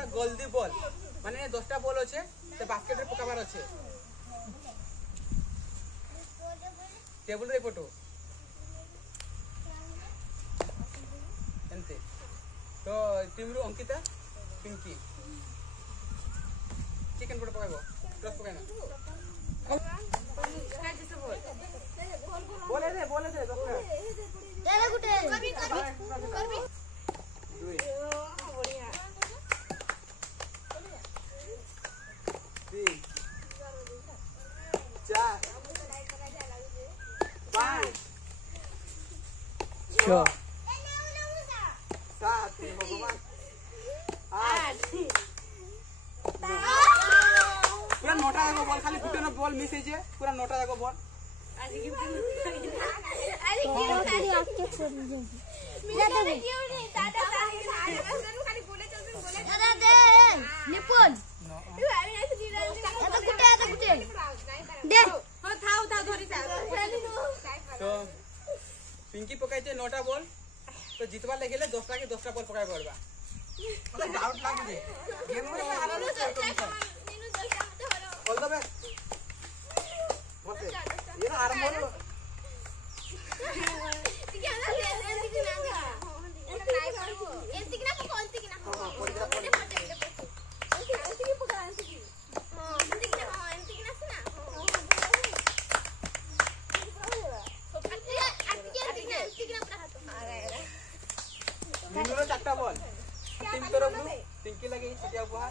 পুরা গোলদি বল মানে 10টা বল আছে তে বাস্কেটে পকাবার আছে টেবল রে ফটো এনতে তো টিম রু অঙ্কিতা পিঙ্কি চিকেন ফটো পকাইবো প্লাস পকাই না बोले दे 10 दे दे गुटे करबी दुई बढ़िया 3 4 5 6 7 भगवान 8 पूरा नोटा जाको बॉल खाली गुटे न बॉल मिस हेजे पूरा नोटा जाको बॉल अरे क्यों आपके छोड़ दीजिए दादा क्यों नहीं दादा खाली बोले चलते बोले दादा दे निपुण तू अभी ऐसे दी रहा है तो गुटे दे हां था धोरी था तो पिंकी पकाई छे 9टा बॉल तो जितवा लगेले 10टा के 10टा बॉल पकाई पड़बा मतलब डाउट लागुजे गेम में हारल छे नीनु 10टा मते हरो ऑल द बेस्ट बोलते ये ना आरंभ हो ठीक है ना एंती ना ट्राई करबो एंती ना कोनती ना हां पड़ जा एंती की पकड़ एंती की हां एंती की ना सुना एंती की ना पूरा हाथ नीनु रो 4टा बॉल टीम तरफ पिंकी लगे छटिया उपहार